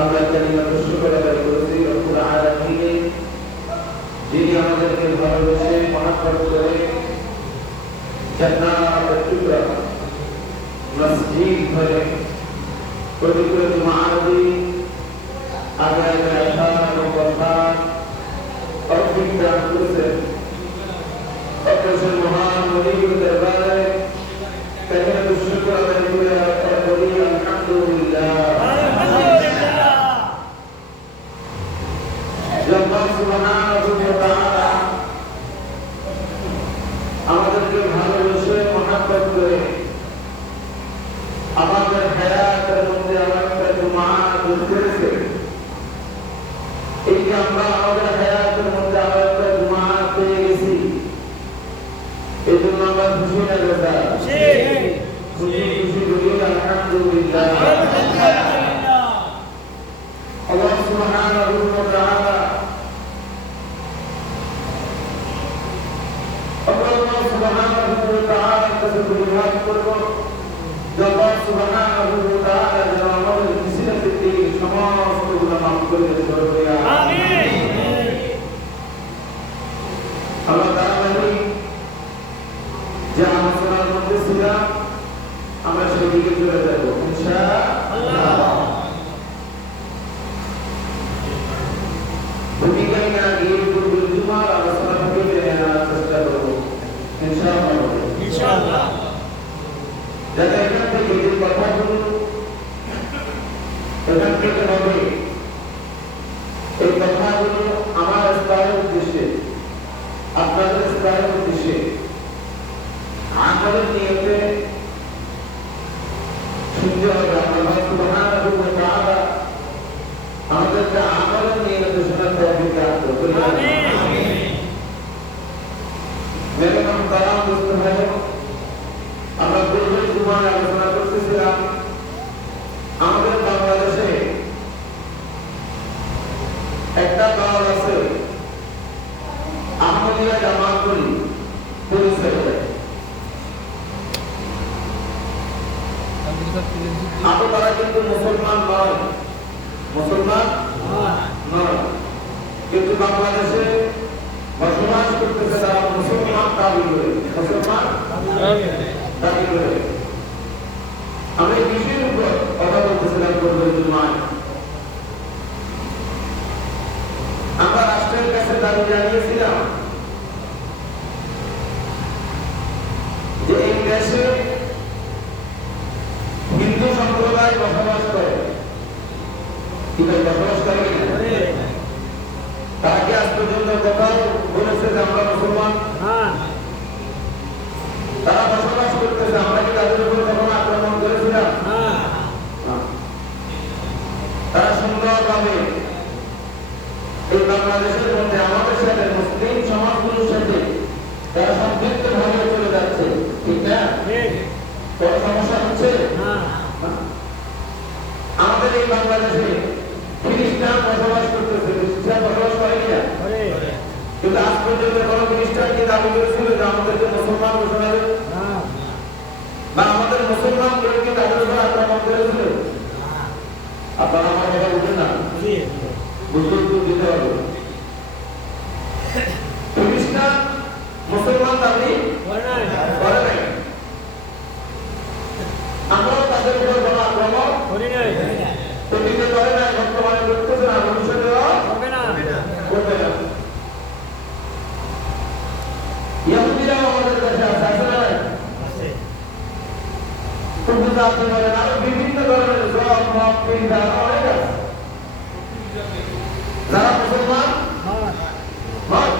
আমরা কালিমাত শুকর আদায় করছি রব্বুল আলামিন যিনি আমাদেরকে ভালোবেসে মহব্বত করে জান্নাতের টুকরা মসজিদ ঘরে পবিত্র জুমার দিন আগামী আযান ও বরদান তৌফিক দান করেছেন। অপরজন মহান নবীর দরবারে কালিমাত শুকর আদায় করে আমরা বলি আলহামদুলিল্লাহ। আল্লাহ সুবহানাহু ওয়া তাআলা আমাদেরকে ভালোবেসে মহব্বত করে আমাদের হায়াতের মধ্যে একটা জুমা যোগ করেছে। এই যে আমরা আমাদের হায়াতের মধ্যে একটা জুমা পেয়ে গেছি, এই জন্য আমরা খুশি না বেটা? খুশি খুশি বলি আলহামদুলিল্লাহ। আল্লাহ সুবহানাহু ওয়া তাআলা আল্লাহ সুবহানাহু ওয়া তাআলার কাছে দুআ করব যে আল্লাহ সুবহানাহু ওয়া তাআলা যেন আমাদের কিসিরাতে সমস্ত গুনাহ মাফ করে দেন। আমিন। আল্লাহ তাআলা যে আলোচনার মধ্যে ছিলাম আমরা সেদিকে চলে যাব ইনশাআল্লাহ। ভূমিকা গিয়ে পূর্বে জুমার আলোচনা থেকে নেওয়ার চেষ্টা করব ইনশাআল্লাহ। যাতে এখান থেকে যে কথাগুলো এখান থেকে হবে, এই কথাগুলো আমার স্তরের উদ্দেশ্যে, আপনাদের স্তরের উদ্দেশ্যে আমলের নিয়তে শুনতে হবে। আল্লাহ সুবহানাহু ওয়া তাআলা আমাদেরকে আমলের নিয়তে শোনার তৌফিক দান করুন। আমিন। मेरे नाम तमाम दोस्त भाइयों, আমরা পূর্বে জুমার আলোচনা করতেছিলাম আমাদের বাংলাদেশে একটা দল আছে আহমদিয়া জামাত বলে পরিচয় দেয়। আরো তারা কিন্তু মুসলমান নয়, মুসলমান নয়, কিন্তু বাংলাদেশে বসবাস করতেছে তারা মুসলমান দাবি করে, মুসলমান দাবি করে। আমি এই বিষয়ের উপর কথা বলতেছিলাম পূর্বে জুমায়। আমরা রাষ্ট্রের কাছে দাবি জানিয়েছিলাম যে এই দেশে হিন্দু সম্প্রদায় বসবাস করে, কি বসবাস করে কিনা? তারা কি আজ পর্যন্ত কোথাও বলেছে যে আমরা মুসলমান? তারা বসবাস করতেছে, আমরা কি তাদের উপর কখনো আক্রমণ করেছিলাম? তারা সুন্দরভাবে এই বাংলাদেশের মধ্যে আমাদের সাথে মুসলিম সমাজগুলোর সাথে তারা সম্পৃক্ত ভাবে চলে যাচ্ছে, ঠিক না? কোনো সমস্যা হচ্ছে? আমাদের এই বাংলাদেশে খ্রিস্টান বসবাস করতেছে, খ্রিস্টান বসবাস করে কিনা? কিন্তু আজ পর্যন্ত কোন খ্রিস্টান কি দাবি করেছিল যে আমাদেরকে মুসলমান ঘোষণা দেবে, বা আমাদের মুসলমান কি তাদের উপর আক্রমণ করেছিল? আপনারা আমার কথা বুঝেন না? বুঝতে দিতে হবে। খ্রিস্টান মুসলমান দাবি করে নাই, আমরাও তাদের উপর কোনো আক্রমণ করি নাই, প্রতিদিন করে নাই, বর্তমানে করতেছে না, ভবিষ্যতে করবে না। ইহুদিরাও আমাদের কাছে আছে না? জাতি বলেন, আরো বিভিন্ন ধরনের জব মব চিন্তা অনেক আছে। যারা মুসলমান নয়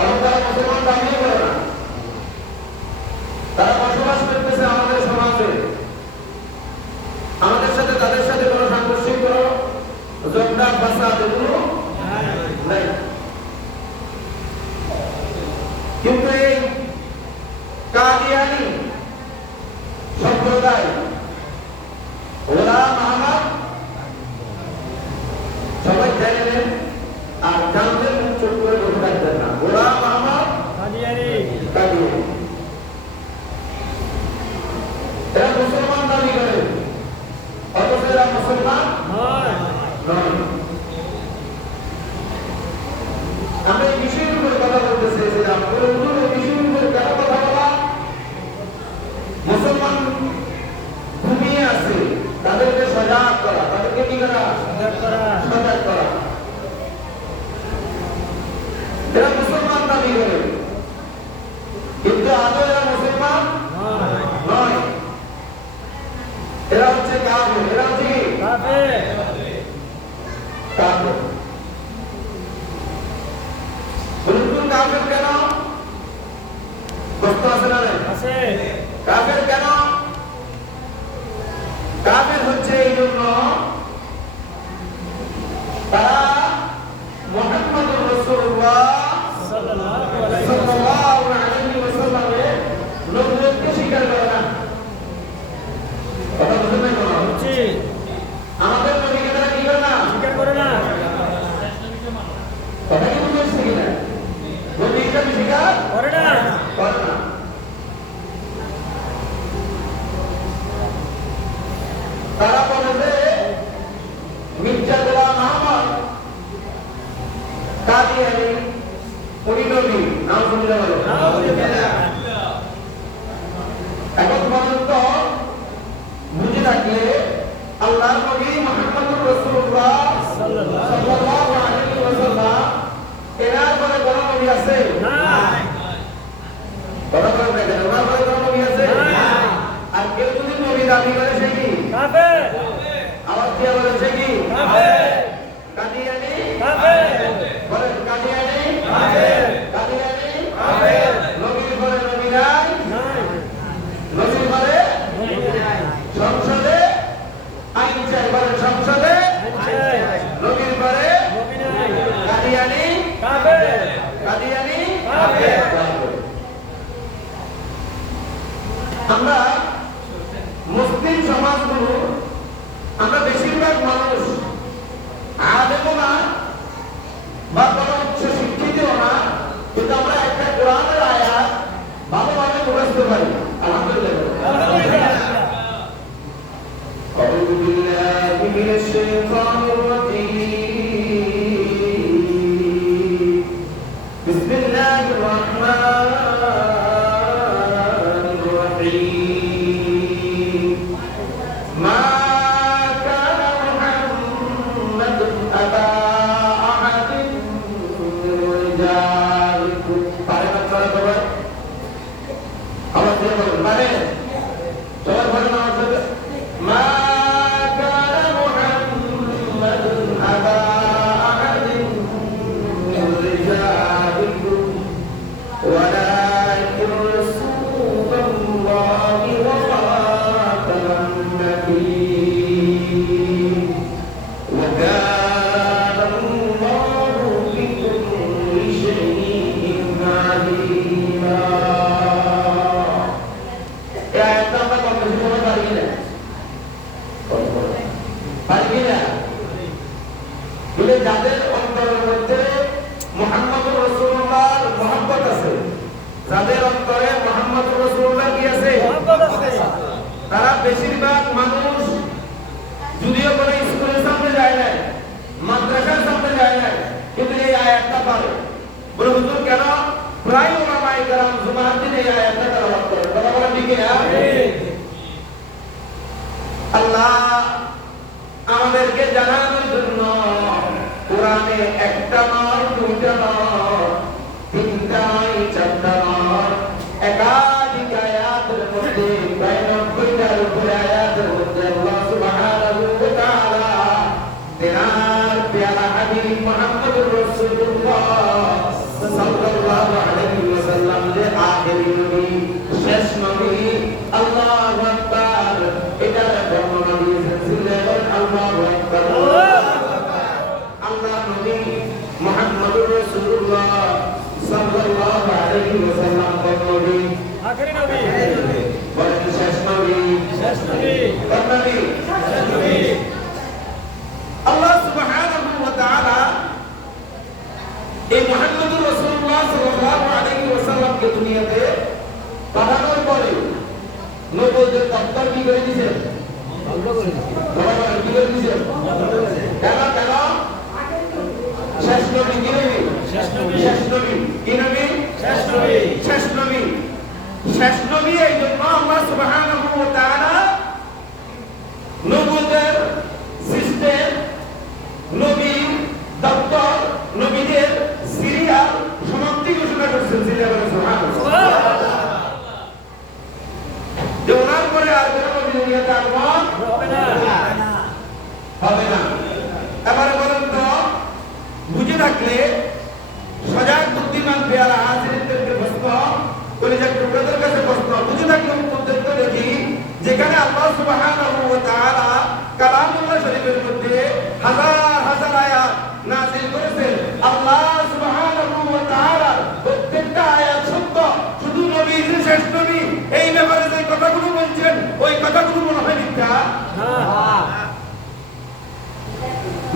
এবং তারা মুসলমান দাবিও করে না, তারা বসবাস করতেছে আমাদের সমাজে, আমাদের সাথে তাদের সাথে কোনো সাংঘর্ষিক কোনো ঝগড়া ফাসাদ এগুলো নাই। কিন্তু এই কাদিয়ানি সম্প্রদায় গোলাম আহমদ সবাই জানেন আর জানতেন চোখ করে মুসলমান নয়। আমরা এই বিষয়ের উপর কথা বলতে চেয়েছিলাম, এই বিষয়ের উপর কেন কথা বলা? মুসলমান ঘুমিয়ে আছে, তাদেরকে সজাগ করা, তাদেরকে কি করা? সজাগ করা। এরা মুসলমান দাবি করে, কিন্তু আদৌ এরা মুসলমান নয়। এরা হচ্ছে কাফের। এরা হচ্ছে কি? কাফের। বলুন কাফের কেন? প্রশ্ন আছে না? কাফের কেন? কাফের হচ্ছে এই জন্য তারা মুহাম্মদুর রাসূলুল্লাহ সাল্লাল্লাহু আলাইহি ওয়াসাল্লামের নবুয়তকে স্বীকার করে না। কথা বুঝেন না? আমাদের নবীকে তারা কি করে না? স্বীকার করে না। কথা কি বুঝেছি কিনা? নবীকে স্বীকার করে না, করে না। তারা বলে যে মির্জা গোলাম আহমদ কাদিয়ানী উনি নবী। নাউজুবিল্লাহ। এখন পর্যন্ত বুঝে থাকলে আল্লাহর নবী মুহাম্মদুর রাসূলুল্লাহ সাল্লাল্লাহু আলাইহি ওয়াসাল্লাম এনার পরে কোন নবী আছে? না। কথা বলেন না, এনার পরে কোন নবী আছে? না। আর কেউ যদি নবী দাবি করে সে কি? কাফের। আওয়াজ দিয়ে বলেন সে কি? কাফের। কাদিয়ানী কাফের। বলেন কাদিয়ানী কাফের। কাদিয়ানী কাফের। নবীর পরে নবী নাই, নবীর পরে সংসদে আইন চাই। বলেন সংসদে নবীর পরে কাদিয়ানী কাফের। কাদিয়ানী কাফের। আমরা মুসলিম সমাজগুলো, আমরা বেশিরভাগ মানুষ আলেমও না বা কোনো উচ্চ শিক্ষিতও না, কিন্তু আমরা একটা কোরআনের আয়াত ভালোভাবে মুখস্থ পারি। আলহামদুলিল্লাহ। আউযু বিল্লাহি মিনাশ শাইতানির রাজীম। বিসমিল্লাহির রাহমানির রাহিম। মা যাদের অন্তরের মধ্যে মুহাম্মদুর রাসূলুল্লাহর মহব্বত আছে, যাদের অন্তরে মুহাম্মদুর রাসূলুল্লাহ কি আছে? মহব্বত আছে, তারা বেশিরভাগ মানুষ যদিও কোনো স্কুলের সামনে যায় না, মাদ্রাসার সামনে যায় না, কিন্তু এই আয়াতটা পারে। বলে হুজুর কেন? প্রায় ওলামায়ে কেরাম জুমার দিনে এই আয়াতটা তেলাওয়াত করে। কথা বলেন ঠিক না? আল্লাহ আমাদেরকে জানানোর জন্য কোরআনে একটা নয়, দুইটা নয়, তিনটা নয়, চারটা নয়, একাধিক আয়াতের মধ্যে ৯২টার উপরে আয়াতের মধ্যে আল্লাহ সুবহানাহু ওয়া তাআলা তেনার প্যারা হাবিব মুহাম্মদুর রাসূলুল্লাহ সাল্লাল্লাহু আলাইহি ওয়াসাল্লাম যে আখেরি নবী, শেষ নবী, আল্লাহু আকবার, এটার বর্ণনা দিয়েছেন। আল্লাহু আকবার। আল্লাহ নবী মুহাম্মদুর রাসূলুল্লাহ সাল্লাল্লাহু আলাইহি ওয়াসাল্লাম নবী, আখেরি নবী, বলেন শেষ নবী, শেষ নবী, কোন নবী? শেষ নবী। আল্লাহ সুবহানাহু ওয়া তাআলা এই মুহাম্মদুর রাসূলুল্লাহ সাল্লাল্লাহু আলাইহি ওয়াসাল্লামকে দুনিয়াতে পাঠানোর পরে নবুয়তের দপ্তর কি করে দিয়েছেন? সবাই বলেন, কি করে দিয়েছে? কেন কেন? শেষ নবী কি নবী? শেষ নবী কি নবী? শেষ নবী। শেষ নবী এই জন্য আল্লাহ সুবহানাহু ওয়া তাআলা নবুয়তের সিস্টেম, নবীর দপ্তর, নবীদের সিরিয়াল সমাপ্তি ঘোষণা করছেন। সুবহানাল্লাহ। যে ওনার পরে আর কোনো নবী দুনিয়াতে আগমন হবে না। এবারে বলেন তো, বুঝে থাকলে সজাগ বুদ্ধিমান পেয়ারা হাজিরদেরকে প্রশ্ন করে, যে টুকরাদের কাছে প্রশ্ন, বুঝে থাকলে উত্তর দেখি, যেখানে আল্লাহ সুবহানাহু ওয়া তাআলা কালামুল্লাহ শরীফের মধ্যে হাজার হাজার আয়াত নাযিল করেছেন। আল্লাহ সুবহানাহু ওয়া তাআলা প্রত্যেকটা আয়াত সত্য, শুধু নবী যে শেষ নবী এই ব্যাপারে যে কথাগুলো বলছেন ওই কথাগুলো মনে হয় মিথ্যা।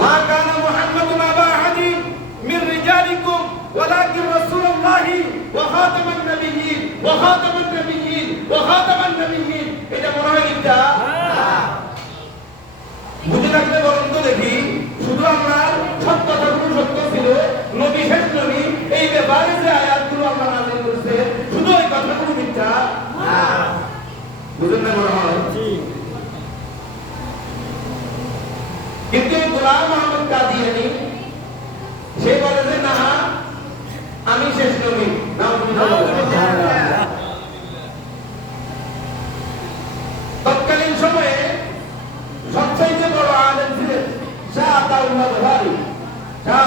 মা কানা মুহাম্মাদুন আবা আহাদিন মির রিজালিকুম ওয়ালাকিন রাসূলুল্লাহি ওয়া খাতামান নাবিয়্যিন ওয়া খাতামান নাবিয়্যিন ওয়া খাতামান নাবিয়্যিন, এটা মনে হয় মিথ্যা। বুঝে থাকলে বলুন তো দেখি, শুধু আমরা সব কথাগুলো সত্য ছিল, নবী শেষ নবী এই ব্যাপারে যে আয়াতগুলো আল্লাহ নাযিল করেছে শুধু ওই কথাগুলো মিথ্যা। বুঝেন না মনে হয়? কিন্তু গোলাম আহমদ কাদিয়ানী সে বলে যে না, আমি শেষ নবী। তৎকালীন সময়ে সবচাইতে বড় আলেম ছিলেন শাহ আতাউল্লাহ বুখারী। শাহ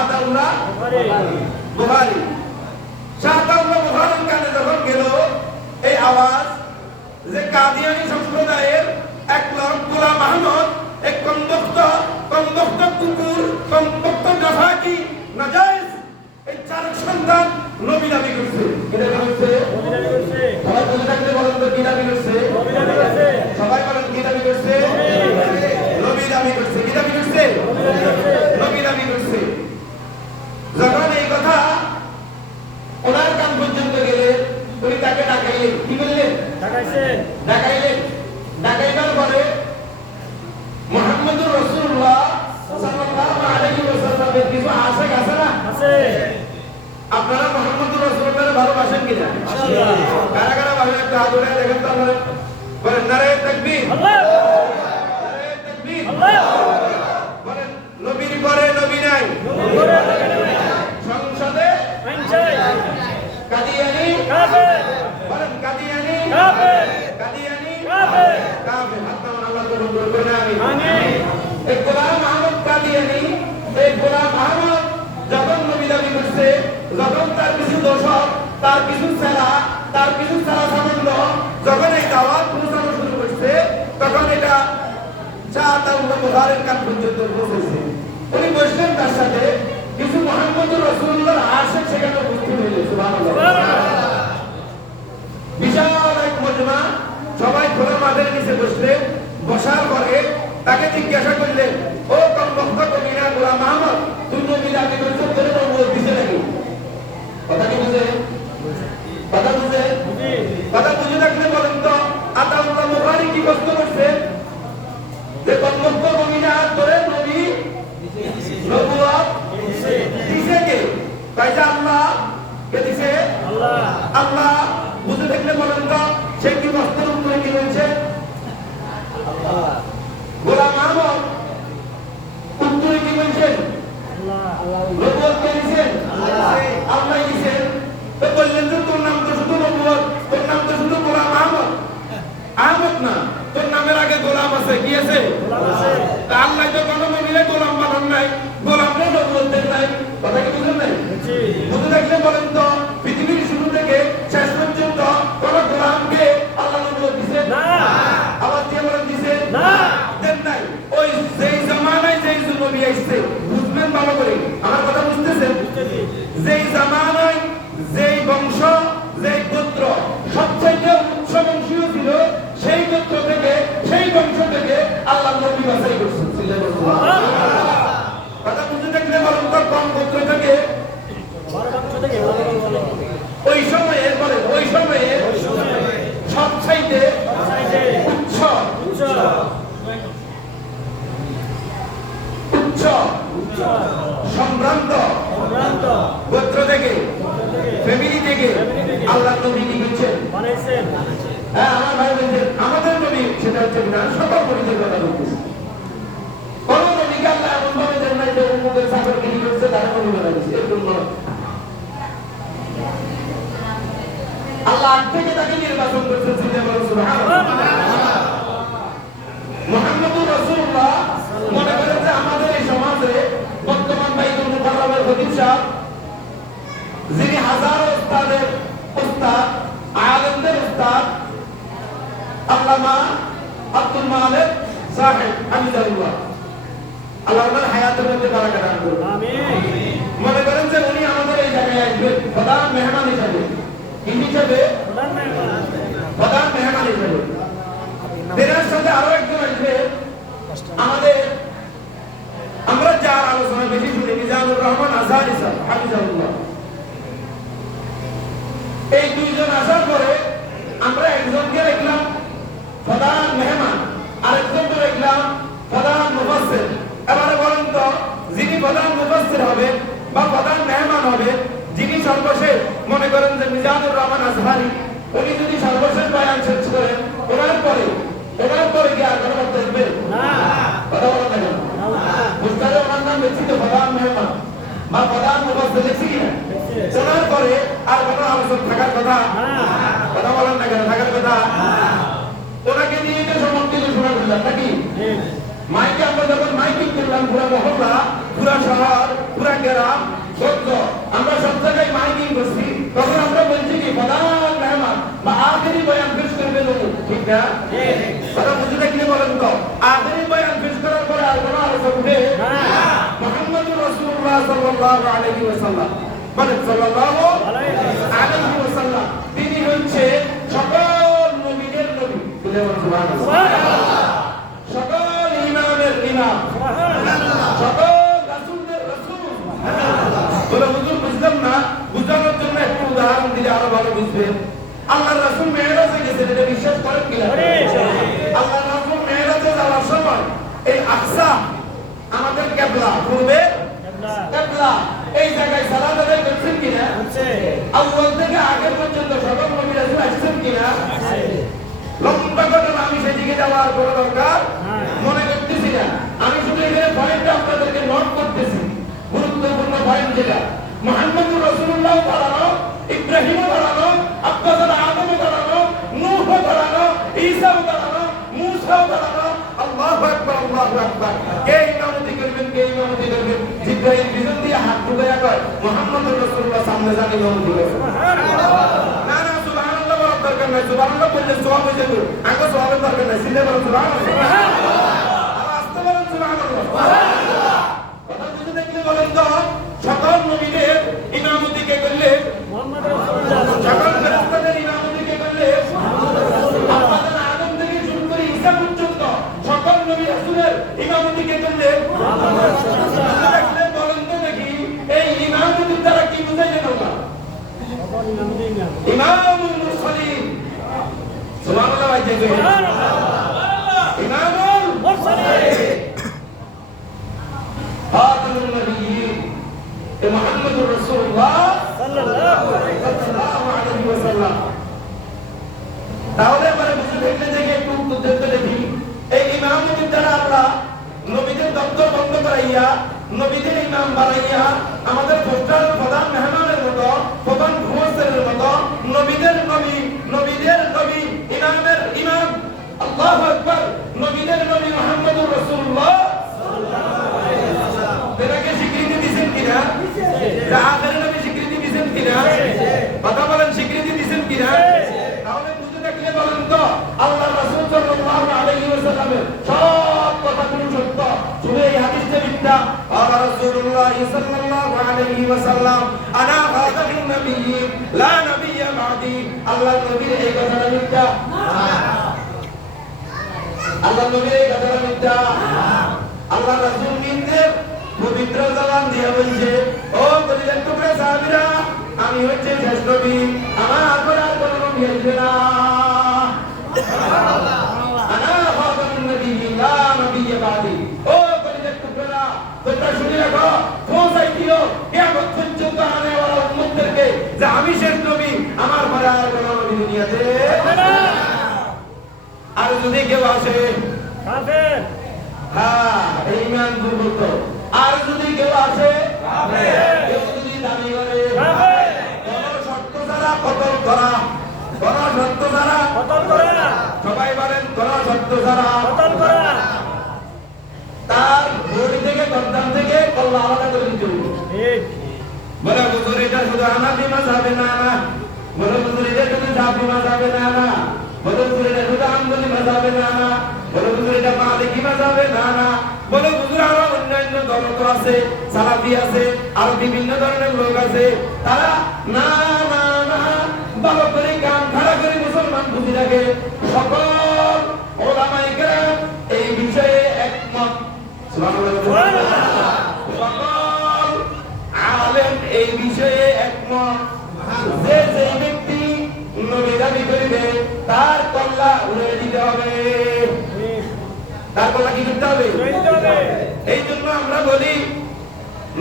আতাউল্লাহ বুখারী কানে যখন গেল এই আওয়াজ যে কাদিয়ানী সম্প্রদায়ের এক লোক গোলাম আহমদ এক কমবক্ত কুকুর, কমবক্ত নাফাকি, নাজায়েজ এই চার সন্তান নবী দাবি করছে। কি দাবি করছে? সবাই বুঝে থাকলে বলেন তো, কি দাবি করছে? সবাই বলেন, কি দাবি করছে? নবী দাবি করছে। কি দাবি করছে? নবী দাবি করছে। যখন এই কথা ওনার কান পর্যন্ত গেলে উনি তাকে ডাকাইলেন। কি বললেন? ডাকাইলেন। ডাকাইবার পরে মুহাম্মদুর রাসূলুল্লাহ সাল্লাল্লাহু আলাইহি ওয়াসাল্লামের কিছু আশিক আছে না? আপনারা মুহাম্মদুর রাসূলুল্লাহকে ভালোবাসেন কিনা? কারা কারা ভালোবাসেন? একটু হাত উঠায় দেখেন তো। আপনারা বলেন নারে তাকবীর, নারে তাকবীর। বলেন নবীর পরে নবী নাই, সংসদে কাদিয়ানী কাফের। বলেন কাদিয়ানী কাফের, কাদিয়ানী কাফের। আল্লাহ কবুল করুন, আমিন। এই গোলাম আহমদ কাদিয়ানী, এই গোলাম আহমদ যখন নবী দাবি করছে, যখন তার কিছু দোষক, তার কিছু সেরা সামান্য যখন এই দাওয়াত পৌঁছানো শুরু করছে, তখন এটা শাহ আতাউল্লাহ বুখারীর কান পর্যন্ত পৌঁছেছে। উনি বসলেন, তার সাথে কিছু মুহাম্মদুর রাসূলুল্লাহর আশিক সেখানে উপস্থিত হইলেন। সুবহানাল্লাহ। বিশাল এক মজমা, সবাই খোলা মাঠের নিচে বসলেন। বসার পরে তাকে জিজ্ঞাসা করলেন, ও কমবক্ত কবিরা গোলাম আহমদ, তুই নবী দাবি করছো, তোর নবুয়ত দিছে নাকি? কথা কি বুঝে? কথা বুঝে? কথা বুঝে থাকলে বলেন তো, আতাউল্লাহ বুখারী কি প্রশ্ন করছে যে কমবক্ত কবিরা তোরে নবী নবুয়ত দিছে কে? তাই যে আল্লাহ কে দিছে? আল্লাহ। বুঝে থাকলে বলেন তো, সে কি প্রশ্নের উত্তরে কি বলছে? গোলাম আহমদ উত্তরে কি বলছেন? নবুয়ত কে দিছেন? আল্লাহ দিছেন। তো বললেন যে তোর নাম তো শুধু নবুয়ত, তোর নাম তো শুধু গোলাম আহমদ। আহমদ না, তোর নামের আগে গোলাম আছে। কি আছে? আল্লাহ তো কোনো নবীরে গোলাম বানান নাই, গোলামরে নবুয়ত দেন নাই। কথা কি বুঝলেন নাই? বুঝে থাকলে বলেন তো, পৃথিবীর শুরু থেকে শেষ পর্যন্ত কোন গোলামকে আল্লাহ নবুয়ত দিছেন? না। আবার দিয়ে বলেন দিছেন? না, দেন নাই। ওই যেই জামানায় যেই নবী আসছে, বুঝবেন ভালো করে, আমার কথা বুঝতেছেন? যেই জামানায় যেই বংশ, যেই গোত্র সবচেয়ে উচ্চ বংশীয় ছিল, সেই গোত্র থেকে, সেই বংশ থেকে আল্লাহ নবী বাছাই করছেন। কথা বুঝে থাকলে বলেন তো, কম গোত্র থেকে ওই সময়ে বলেন, ওই সময়ে সবচাইতে উচ্চ উচ্চ সম্ভ্রান্ত গোত্র থেকে ফ্যামিলি থেকে আল্লাহ নবী কি বলছেন? হ্যাঁ, আমার ভাই বলছেন আমাদের নবী, সেটা হচ্ছে না, সকল নবীদের কথা বলতেছে। কোন নবীকে আল্লাহ এমন ভাবে দেন নাই যে উম্মতের চাকরকে কি করছে তারা নবী বানাইছে, এরকম নয়। আল্লাহ আগ থেকে তাকে নির্বাচন করছেন। সুবহানাল্লাহ। মুহাম্মদুর রাসূলুল্লাহ মনে করেন যে আমাদের এই সমাজে বর্তমান বাইতুল মুকাররমের খতিব সাহেব, যিনি হাজারো উস্তাদের উস্তাদ, আলেমদের উস্তাদ, আল্লামা আব্দুল মালিক সাহেব হামিদাল্লাহ, আল্লাহ ওনার হায়াতের মধ্যে বারাকা দান করুন। আমিন। মনে করেন যে উনি আমাদের এই জায়গায় আসবেন প্রধান মেহমান হিসেবে। কি হিসেবে? প্রধান মেহমান হিসেবে। এর সাথে আরো একজন আসবে আমাদের, আমরা যার আলোচনা বেশি শুনি, মিজানুর রহমান আজহারী সাহেব হাফিজাহুল্লাহ। এই দুইজন আসার পরে আমরা একজনকে দেখলাম প্রধান মেহমান, আরেকজনকে দেখলাম প্রধান মুফাসসির। এবারে বলেন তো, যিনি প্রধান মুফাসসির হবে বা প্রধান মেহমান হবে, যিনি সর্বশেষ, মনে করেন যে মিজানুর রহমান আজহারী, উনি যদি সর্বশেষ বয়ান শেষ করেন, ওনার পরে কি আর কোনো বক্তব্য থাকবে? না। কথা বলা যাবে না। বুঝতে ওনার নাম লিখছি তো প্রধান মেহমান বা প্রধান মুফাসসির লিখছি কিনা? ওনার পরে আর কোনো আলোচনা থাকার কথা? কথা বলেন না কেন? থাকার কথা? ওনাকে নিয়ে যে সমস্ত কিছু শোনা করলাম নাকি? মাইকে আমরা যখন মাইকিং করলাম, পুরো মহল্লা, পুরো শহর, পুরো গ্রাম, সত্য, আমরা সব জায়গায় মাইকিং করছি, তখন আমরা বলছি কি প্রধান মেহমান বা আখেরি বয়ান পেশ করবে লোক, ঠিক না? কথা বুঝতে কি বলেন তো? আখেরি বয়ান পেশ করার পরে আর কোনো আলোচনা উঠে না। মুহাম্মদুর রাসূলুল্লাহ সাল্লাল্লাহু আলাইহি ওয়াসাল্লাম, মানে সাল্লাল্লাহু আলাইহি ওয়াসাল্লাম, তিনি হচ্ছে সকল নবীদের নবী। সুবহানাল্লাহ। সকল ইমামের ইমাম, সকল রাসূলদের রাসূল। বলে হুজুর বুঝলাম না, বুঝানোর জন্য একটু উদাহরণ দিলে আরো ভালো বুঝবেন। আল্লাহর রাসূল মেরাজে গেছেন, এটা বিশ্বাস করেন কিনা? আল্লাহর রাসূল মেরাজে যাওয়ার সময় এই আকসা, আমাদের কিবলা, পূর্বে কিবলা, এই জায়গায় সালাত আদায় করছেন কিনা? আউয়াল থেকে আগে পর্যন্ত সকল নবী রাসূল আসছেন কিনা? লম্বা ঘটনা, আমি সেদিকে যাওয়ার কোনো দরকার মনে করতেছি না। আমি শুধু এখানে পয়েন্টটা আপনাদেরকে নোট করতেছি, গুরুত্বপূর্ণ পয়েন্ট যেটা। মুহাম্মদুর রাসূলুল্লাহ দাঁড়ানো, ইব্রাহিমও দাঁড়ানো, আব্বাজান আদমও দাঁড়ানো, নূহও দাঁড়ানো, ঈসাও দাঁড়ানো, মূসাও দাঁড়ানো। আল্লাহু আকবার, আল্লাহু আকবার। কে ইমামতি করবেন? জিবরাইল পিছন দিয়ে হাত ঢুকাইয়া কয় মুহাম্মদুর রাসূলুল্লাহ সামনে যান, ইমামতি করবেন। সুবহানাল্লাহ। না, সুবহানাল্লাহ বলার দরকার নাই, সুবহানাল্লাহ বললে সওয়াব হয়ে যাবে। আগে সওয়াবের দরকার নাই, সিধা বলেন সুবহানাল্লাহ। আর আস্তে বলেন সুবহানাল্লাহ। কথা বুঝে দেখলে বলেন তো, সকল নবীদের ইমামতি কে করলে? মুহাম্মদ রাসূলুল্লাহ। সকল ফেরেশতাদের ইমামতি কে করলে? মুহাম্মদ রাসূলুল্লাহ। আব্বাজান আদম থেকে শুরু করে ঈসা পর্যন্ত সকল নবী রাসূলের ইমামতি কে করলে? মুহাম্মদ রাসূলুল্লাহ। দেখলে বলেন তো দেখি, এই ইমামতির দ্বারা কি বুঝাইলেন আল্লাহ? ইমামুল মুরসালিন। সুবহানাল্লাহ। ইমামুল মুরসালিন, খাতামুন নবিয়্যিন, মুহাম্মদুর রাসূলুল্লাহ সাল্লাল্লাহু আলাইহি ওয়াসাল্লাম। তাহলে আমরা বুঝতে দেখলে যে একটু উদ্দেশ্য দেখি, এই ইমামতির দ্বারা আমরা নবীদের দপ্তর বন্ধ করাইয়া, নবীদের ইমাম বানাইয়া, আমাদের পোস্টারের প্রধান মেহমানের মতো, প্রধান মুফাসসিরের মতো, নবীদের নবী, নবীদের নবী, ইমামের ইমাম, আল্লাহু আকবার, নবীদের নবী মুহাম্মদুর রাসূলুল্লাহ সাল্লাল্লাহু আলাইহি ওয়াসাল্লাম। এটাকে স্বীকৃতি দিবেন কিনা? যা আখেরি নবী স্বীকৃতি দিবেন কিনা? কথা বলেন, স্বীকৃতি দিবেন কিনা? তাহলে বুঝতে দেখলে বলেন তো, আল্লাহর রাসূল সাল্লাল্লাহু আলাইহি ওয়াসাল্লামের সব কথাগুলো সত্য, শুধু এই হাদিসটা মিথ্যা। আর রাসূলুল্লাহ সাল্লাল্লাহু আলাইহি ওয়াসাল্লাম আনা খাতামুন নবিয়্যিন লা নবিয়্যা বাদি। আল্লাহর নবীর এই কথাটা মিথ্যা না। আল্লাহর নবীর এই কথাটা মিথ্যা না। আল্লাহর রাসূল নিজের পবিত্র জবান দিয়ে বলছে, ও কলিজার টুকরা সাহাবীরা, আমি হচ্ছে শেষ নবী, আমার পর আর কোনো নবী আসবে না। আনা খাতামুন নবিয়্যিন লা যদি কেউ আসে কাফের হ্যাঁ ঈমান দুর্বল আর যদি কেউ আসে কাফের কেউ যদি দাবি করে কাফের কোন শর্ত ছাড়া কতল করা কোন শর্ত ছাড়া কতল করা সবাই বলেন কোন শর্ত ছাড়া কতল করা তার বডি থেকে গর্দান থেকে কল্লা আলাদা করে দিতে হবে ঠিক বলে হুজুর এটা শুধু হানাফি মাযহাবে না না বলে হুজুর এটা শুধু শাফি মাযহাবে না না বলে হুজুর এটা শুধু হাম্বলি মাযহাবে না না বলে হুজুর এটা মালিকি মাযহাবে না না বলে হুজুর আরো অন্যান্য দল তো আছে সালাফি আছে আর বিভিন্ন ধরনের লোক আছে তারা না না না ভালো করে কান খাড়া করে মুসলমান বুঝি রাখে সকল ওলামায়ে কেরাম এই বিষয়ে একমত সুবহানাল্লাহ সকল আলেম এই বিষয়ে একমত যে যেই ব্যক্তি নবী দাবি করিবে তার কল্লা উড়িয়ে দিতে হবে তার কল্লা কি করতে হবে দিতে হবে এই জন্য আমরা বলি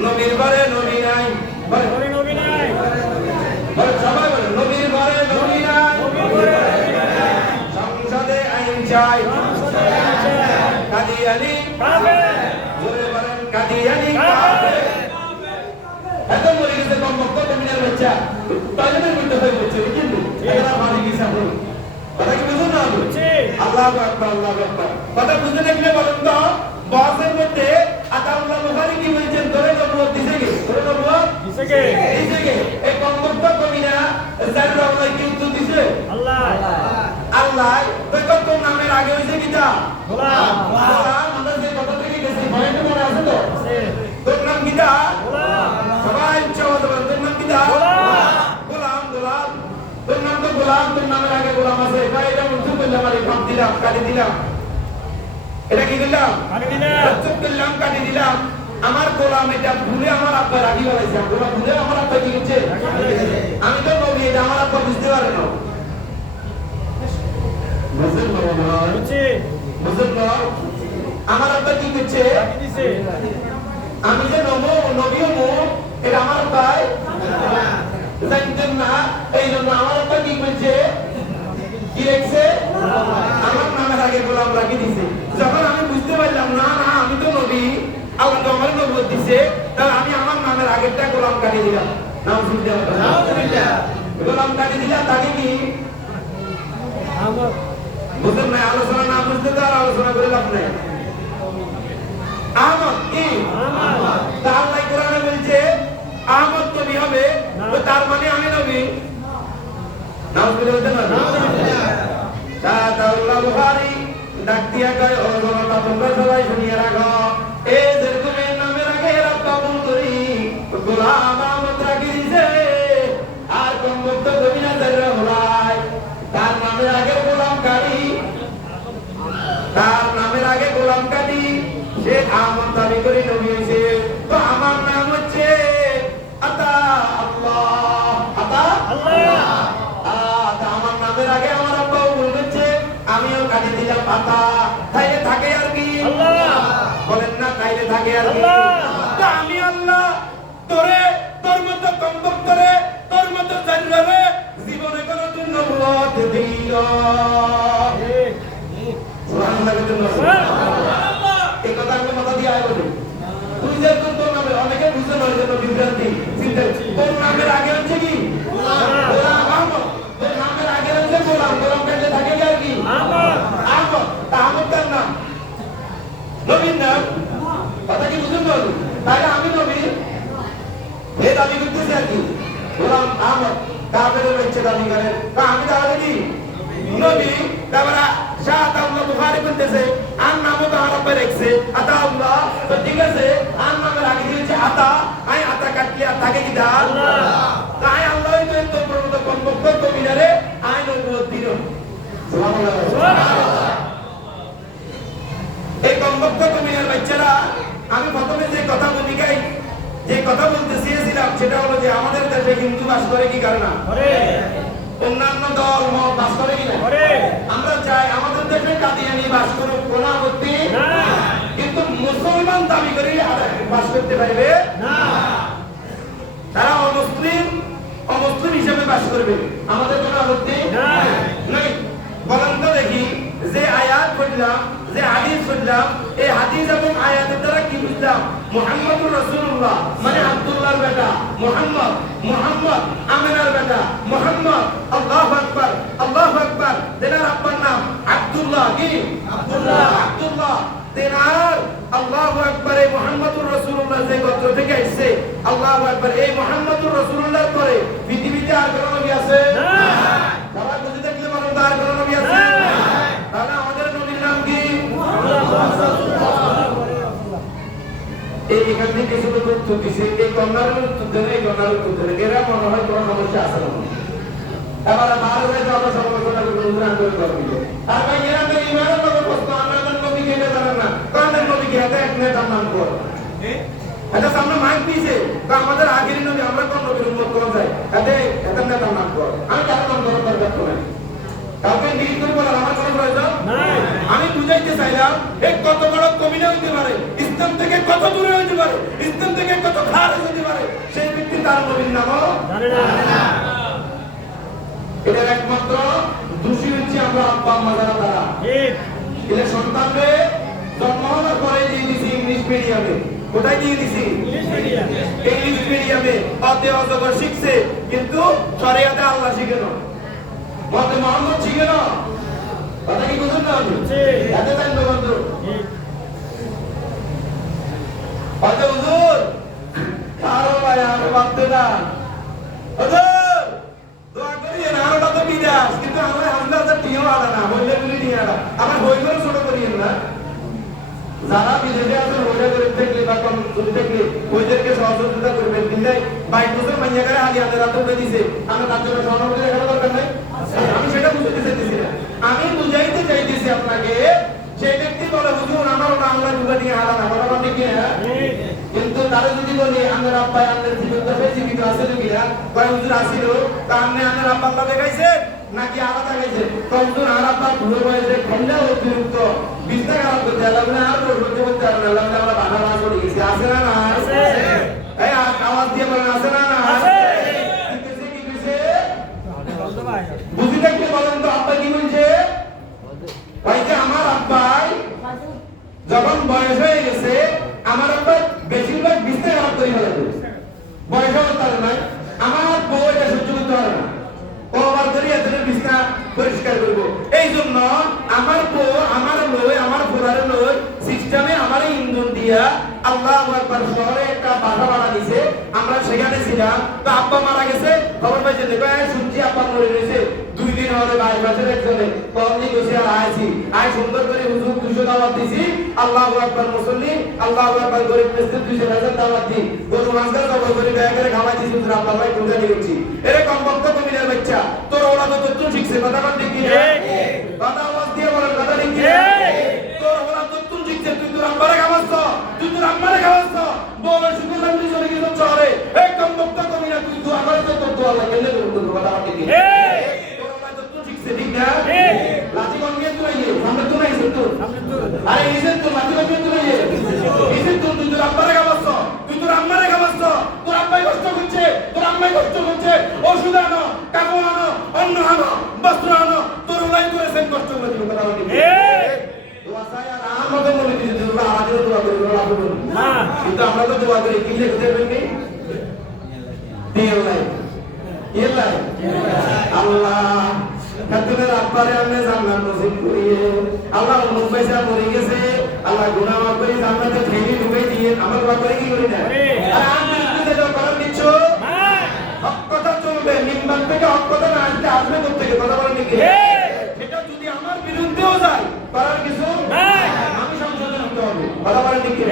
নবীর ঘরে নবী নাই বলে নবী নবী নাই সবাই বলে নবীর ঘরে নবী নাই নবীর ঘরে নবী নাই সংসদে আইন চাই সংসদে আছে কাদিয়ানি কাফের জোরে বলেন কাদিয়ানি কাফের এত মরে গেছে কমপক্ষে কমিনার বাচ্চা তাজনের মধ্যে হয়ে গেছে কিন্তু এরা মারি গেছে এখন কথা কি বুঝুন না জি আল্লাহু আকবার আল্লাহু আকবার কথা বুঝতে দেখলে বলেন তো বসের মধ্যে আতাউল্লাহ বুখারী কি বলছেন ধরে নবুয়ত দিছে কি ধরে নবুয়ত দিছে কে দিছে কি এই কমপক্ষে কমিনা জাররা ওলাই কি উত্তর দিছে আল্লাহ আল্লাহ তো কত নামের আগে হইছে কিটা গোলাম গোলাম আমরা যে কথা থেকে গেছি পয়েন্ট মনে আছে তো আছে তোর নাম কিটা গোলাম সবাই চাওয়া যাবে তোর নাম কিটা গোলাম গোলাম তোর নাম তো গোলাম তোর নামের আগে গোলাম আছে ভাই এটা মুছু করলাম আর ভাব দিলাম কাটি দিলাম এটা কি দিলাম কাটি দিনা চুপ করলাম কাটি দিলাম আমার গোলাম এটা ভুলে আমার আব্বা রাগি বলেছে গোলাম ভুলে আমার আব্বা কি করছে আমি তো নবী এটা আমার আব্বা বুঝতে পারে না বুঝলেন বাবা বুঝছি বুঝলেন না আমার আব্বা কি করছে কাটি দিছে আমি যে নবীও মো এটা আমার ভাই জানতেন না এই জন্য আমার আব্বা কি করছে কি লিখছে আমার নামের আগে গোলাম লাগিয়ে দিছে যখন আমি বুঝতে পারলাম না না আমি তো নবী আল্লাহ তো আমার নবুয়ত দিছে তাহলে আমি আমার নামের আগেরটা গোলাম কাটিয়ে দিলাম নাউজুবিল্লাহ গোলাম কাটিয়ে দিলাম তাকে কি আমার বুঝলেন না আলোচনা না বুঝতে তো আর আলোচনা করে লাভ নাই আহমদ কি আমার তা আল্লাহ কোরআনে বলছে আহমদ নবী হবে তো তার মানে আমি নবী নাউজুবিল্লাহ নাউজুবিল্লাহ শাহাদাতুল্লাহ বুখারী ডাক দিয়া কয় ও জনতা তোমরা সবাই শুনিয়ে রাখো এই যেরকমের নামের আগে রাত কবুল করি গোলাম আহমদ রাখি দিছে আর কমবক্ত কবিনা জাররা হলাই তার নামের আগে গোলাম কাটি তার নামের আগে গোলাম কাটি সে আহমদ দাবি করে নবী হয়েছে তো আমার নাম হচ্ছে আতা আল্লাহ আতা আল্লাহ আমার নামের আগে আমার আব্বা বলছে আমিও কাটি দিলাম পাতা তাইলে থাকে আর কি আল্লাহ বলেন না তাইলে থাকে আর কি আল্লাহ। তা আমি আল্লাহ তোরে তোর মতো কম্পক করে তোর মতো জানলে জীবনে কোনো তুই নবুয়ত দিও এই কথা আমি মাথা দিয়ে আয় বলি তুই যে তোর নামে অনেকে বুঝতে পারে যে বিভ্রান্তি চিন্তা তোর নামের আগে হচ্ছে কি গোলাম আহমদ তোর নামের আগে হচ্ছে গোলাম গোলাম কাটলে থাকে কি আর কি আমার আহমদ তা আহমদ তার নাম নবীর নাম কথা কি বুঝুন বলুন তাহলে আমি নবী এই দাবি করতেছি আর কি গোলাম আহমদ কাফের হচ্ছে দাবি করেন তা আমি তাহলে কি নবী তারপরে শাহাদাতুল্লাহ বুখারী বলতেছে আর নামও তো আরবে রেখেছে আতাউল্লাহ তো ঠিক আছে আর নামের আগে দিয়েছে আতা আই আতা কাটলে আর থাকে কি দা আল্লাহ তাই আল্লাহই তো প্রভু তো কমপক্ষ কমিনারে আই নবুয়ত দিল সুবহানাল্লাহ সুবহানাল্লাহ এই কমপক্ষ কমিনার বাচ্চারা আমি প্রথমে যে কথা বলি গাই যে কথা বলতে চেয়েছিলাম সেটা হলো যে আমাদের দেশে হিন্দু বাস করে কি করে না করে অন্যান্য দল মত বাস করে কি না করে আমরা চাই আমাদের দেশে কাদিয়ানি বাস করুক কোন আপত্তি না কিন্তু মুসলমান দাবি করে বাস করতে পারবে না তারা অমুসলিম হিসেবে বাস করবে আমাদের কোনো আপত্তি না নাই বলেন তো দেখি যে আয়াত পড়লাম, যে হাদিস পড়লাম, এই হাদিস এবং আয়াতের দ্বারা কি বুঝলাম? মুহাম্মদুর রাসূলুল্লাহ মানে আব্দুল্লাহর বেটা মুহাম্মদ, মুহাম্মদ আমিনার বেটা মুহাম্মদ। আল্লাহু আকবার, আল্লাহু আকবার। তেনার আব্বার নাম আব্দুল্লাহ, কি আব্দুল্লাহ, আব্দুল্লাহ। তেনার আল্লাহু আকবার, এই মুহাম্মদুর রাসূলুল্লাহ যে গোত্র থেকে আসছে, আল্লাহু আকবার। এই মুহাম্মদুর রাসূলুল্লাহর পরে পৃথিবীতে আর কোন নবী আছে? না। সবাই বুঝে থাকলে বলেন, আর কোন নবী আছে? না। তাহলে আমাদের নবীর নাম কি? এই এখান থেকে কিছু লোক উত্তর দিছে, এই কন্যার উত্তর দেন, এই কন্যার উত্তর দেন, এরা মনে হয় কোনো সমস্যা আছে না। এবার বার হয়ে যাওয়ার সমস্যাটা গুণগুণ করে করবে। আর ভাই এরা তো ইমানের লোকের প্রশ্ন, আমাদের নবী কে জানেন না, কাদের নবী কে? এটা এক নেতার নাম কর। এটা সামনে মাইক দিয়েছে, তো আমাদের আগের নবী, আমরা কোন নবীর উম্মত কোন যায়? এটা নেতার নাম কর। আমি কারো নাম করার দরকার নাই, কাউকে নির্দিষ্ট করার আমার কোনো প্রয়োজন নাই। আমি বুঝাইতে চাইলাম, এই কত বড় কমিনা হইতে পারে, ইসলাম থেকে কত দূরে হইতে পারে, ইসলাম থেকে কত খারাপ হইতে পারে, সেই ব্যক্তি তার নবীর নামও জানে না। এটার একমাত্র দোষী হচ্ছে আমরা আব্বা আম্মা যারা, তারা এলে সন্তানকে জন্ম হওয়ার পরে দিয়ে দিছি ইংলিশ মিডিয়ামে। কোথায় দিয়ে দিছি? ইংলিশ মিডিয়ামে। অতে অজগর শিখছে, কিন্তু শরিয়াতে আল্লাহ শিখে না, মতে মোহাম্মদ শিখে না। কথা কি বুঝুন না? এত জানবো বন্ধু। অত হুজুর আরো ভাই আরো ভাবতে না, হুজুর দোয়া করি না, আরোটা তো বিদেশ, কিন্তু আমার হামদার টিও আলা না, হইলে গুলি নিয়ে আলা, আমার হই করে ছোট করিয়েন না। যারা বিদেশে আছেন হইলে করে দেখলে বা কম যদি দেখলে ওইদেরকে সহযোগিতা করবেন। দিলে 22 বছর মাইয়া করে আগে হাতে রাত উঠে দিছে, আমরা তার জন্য সহানুভূতি দেখানোর দরকার নাই। আমি সেটা বুঝাইতে চাইতেছি না, আমি বুঝাইতে চাইতেছি আপনাকে। সেই ব্যক্তি বলে হুজুর আমার ওটা আমরা ঢুকে নিয়ে আলা না, কথা বলতে কি? কিন্তু তারা যদি বলি আমার আব্বা আমাদের জীবিত আছে নাকি না, কয় হুজুর আসিল, তা আপনি আমার আব্বা আল্লাহ দেখাইছেন নাকি আলাদা দেখাইছে? কয় হুজুর আর আব্বা ভুলে বয়সে খন্ডা অতিরিক্ত বিছনা খারাপ করতে আল্লাহ না, আর বলতে বলতে আল্লাহ আমরা বাধা বাধা করে গেছি। আছে না? না আছে। এই আওয়াজ দিয়ে বলেন, আছে না? না আছে। কি কইছে? বুঝি দেখতে বলেন তো আব্বা কি বলছে? ভাই যে আমার আব্বাই যখন বয়স হয়ে গেছে, আমার আব্বা বেশিরভাগ বিছনা খারাপ করে ফেলে, বয়স হতে নাই। আমার বউ এটা সহ্য করতে পারে না, ও আবার করে এদের বিছনা পরিষ্কার করবো। এই জন্য আমার বউ আমার লই, আমার ফোরারে লই সিস্টেমে আমার ইন্ধন দিয়া আল্লাহু আকবার শহরে একটা বাসা ভাড়া দিছে। আমরা সেখানে ছিলাম, তো আব্বা মারা গেছে, খবর পাইছে, দেখো শুনছি আব্বা মরে গেছে। 2 দিন হলে 22 বছরের একজনে কমনি বসে আর আইছি, আয় সুন্দর করে হুজুর 200 দাওয়াত দিছি। আল্লাহু আকবার মুসল্লি, আল্লাহু আকবার গরিব মিসকিন 200 দাওয়াত দি, গরু মাংস জবাই করে ব্যয় করে খাওয়াইছি। হুজুর আল্লাহ ভাই কোথায় নিয়েছি? এরকম বক্তব্য মিলে বাচ্চা তোর ওরা তো তুই শিখছে, কথা বল ঠিক কি? কথা আওয়াজ দিয়ে বলেন, কথা ঠিক কি? তোর ওরা তো তুই শিখছে, তুই তোর আম্মারে খাওয়াচ্ছ, তুই তোর আম্মারে খাওয়াচ্ছ, বলে শুকুর লাগলি চলে গেছ শহরে। একদম বক্তব্য মিলে তুই তো আমার তো তোর দোয়া লাগে কেন করব? কথা বল ঠিক কি? তোর ওরা তো তুই শিখছে, ঠিক না? লাঠি গঙ্গে তুই আইয়ে সামনে তুই আইছ তো, আরে ইসে তো লাঠি গঙ্গে তুই আইয়ে ইসে তো তুই তোর আব্বারে খাওয়াচ্ছ, তুই তোর আম্মারে খাওয়াচ্ছ, তোর আব্বাই কষ্ট করছে, তোর আম্মাই কষ্ট করছে, ওষুধ আনো, কাপড় আনো, অন্ন আনো, বস্ত্র আনো, তোর ওলাই করেছেন কষ্ট করে দিল। কথা বলি দোয়া চাই আর আমাদের মনে দিছে তোরা আমাদের দোয়া করে দোয়া করব না, কিন্তু আমরা তো দোয়া করি কি লিখে দেবেন কি দিয়ালাই ইলাই আল্লাহ কাতবের আব্বারে আমনে জান্নাত নসিব করিয়ে, আল্লাহ মুফাইসা মরে গেছে, আল্লাহ গুনাহ মাফ করে জান্নাতে ঠেলে ঢুকাই দিয়ে আমার দোয়া করে কি করি না? আর আমি যদি দোয়া করার কিছু হক কথা চলবে, নিম্বান থেকে হক কথা না আসলে আসবে কোথা থেকে? কথা বলেন কি? সেটা যদি আমার বিরুদ্ধেও যায় করার কিছু নাই, আমি সংশোধন হতে হবে। কথা বলেন কি?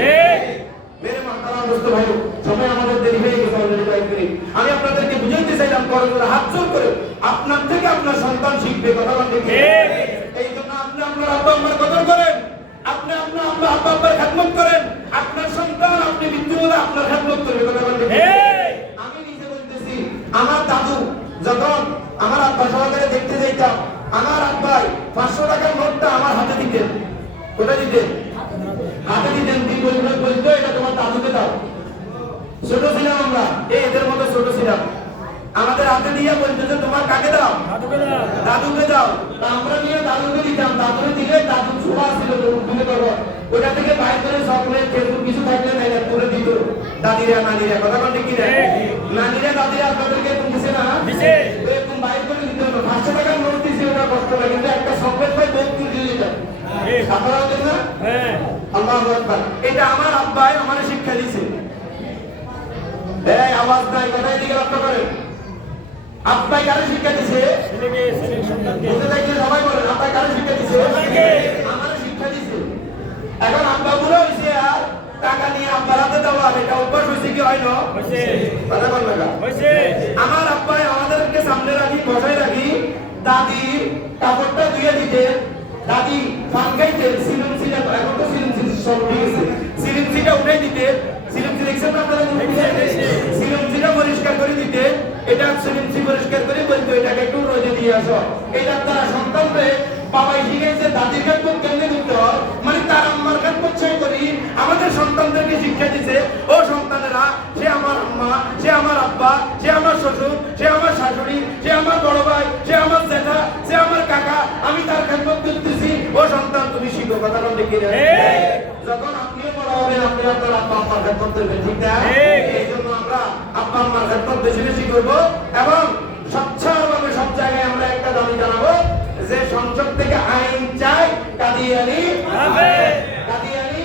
মেরে মাতারা দোস্ত ভাই, সময় আমাদের দেরি হয়ে গেছে অলরেডি কয়েক মিনিট। আমি আপনাদেরকে বুঝাইতে চাইলাম, করজোড়ে হাত জোর করে আপনার থেকে আপনার সন্তান শিখবে। কথা বলেন কি? এই জন্য আপনি আপনার আব্বা আম্মার কদর করেন, আপনি আপনার আব্বা আব্বার খেদমত করেন, আপনার সন্তান আপনি মৃত্যু হলে আপনার খেদমত করবে। কথা বলেন কি? আমি নিজে বলতেছি, আমার দাদু যখন আমার আব্বা সহকারে দেখতে যাইতাম, আমার আব্বাই 500 টাকার নোটটা আমার হাতে দিতেন। কোথায় দিতেন? হাতে দিতেন। কি বলতো এটা তোমার দাদুকে দাও। ছোট ছিলাম আমরা, এদের মতো ছোট ছিলাম, আমাদের হাতে দিয়ে বলতো যে তোমার কাকে দাও? দাদুকে দাদুকে দাও, তা আমরা নিয়ে দাদুকে দিতাম, দাদুকে দিলে দাদু ছোঁয়া ছিল তুমি করো, ওটা থেকে বাইর করে চকলেট খেজুর কিছু থাকলে তাই করে দিত দাদিরা নানিরা, কথা বলতে কি রে নানিরা দাদিরা আপনাদেরকে দিছে না, এরকম বাইর করে দিতে হলো। 500 টাকার নোট দিছে, ওটা কষ্ট লাগে, কিন্তু একটা চকলেট পাই বহুত তুলে দিতাম। আপনারা জানেন না? আল্লাহু আকবার। এটা আমার আব্বাই আমারে শিক্ষা দিয়েছে। এই আওয়াজ নাই, কথায় দিকে লক্ষ্য করেন। আব্বাই কারে শিক্ষা দিয়েছে? বুঝতে থাকলে সবাই বলেন, আব্বাই কারে শিক্ষা দিয়েছে? আমারে শিক্ষা দিয়েছে। এখন আব্বা বুড়ো হয়েছে আর টাকা নিয়ে আব্বার হাতে দেওয়া, এটা অভ্যাস হয়েছে কি হয় না? কথা বলবে না। আমার আব্বাই আমাদেরকে সামনে রাখি, বসায় রাখি, দাদির কাপড়টা ধুয়ে দিতে, দাদি ফাঙ্গাইতে সিলিমসিটা, এখন তো সিলিমসি সব উঠে গেছে, সিলিমসিটা উঠে দিতে, সিলিমসি দেখছেন না আপনারা? সিলিমসিটা পরিষ্কার করে দিতে, এটা সিলিমসি পরিষ্কার করে বলতো এটাকে একটু রোদে দিয়ে আসো। এটার দ্বারা সন্তানকে বাবাই শিখেছে দাদির খেদমত কেমনে করতে হয়, মানে তার আম্মার খেদমত সেই করি। আমাদের সন্তানদেরকে শিক্ষা দিচ্ছে, ও সন্তানেরা, সে আমার আম্মা, সে আমার আব্বা, সে আমার শ্বশুর, সে আমার শাশুড়ি, সে আমার বড় ভাই, সে আমার জ্যাঠা, সে আমার কাকা, আমি তার খেদমত করতেছি। ও সন্তান তুমি শিখো, কথা বলতে কি রে? যখন আপনিও বড় হবেন আপনি আপনার আব্বা আম্মার খেদমত করবেন, ঠিক না? এই জন্য আমরা আব্বা আম্মার খেদমত বেশি বেশি করবো এবং স্বচ্ছভাবে সব জায়গায় আমরা একটা দাবি জানাবো যে সংসদ থেকে আইন চাই কাদিয়ানি কাদিয়ানি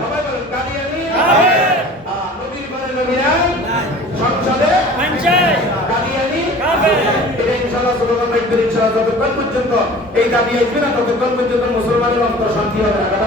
সবাই বলেন কাদিয়ানি নবীর ঘরে নবীরা সংসদে কাদিয়ানি এটা ইনশাআল্লাহ সুবহানাল্লাহ ইনশাআল্লাহ যতক্ষণ পর্যন্ত এই দাবি আসবে না ততক্ষণ পর্যন্ত মুসলমানের অন্তর শান্তি হবে না।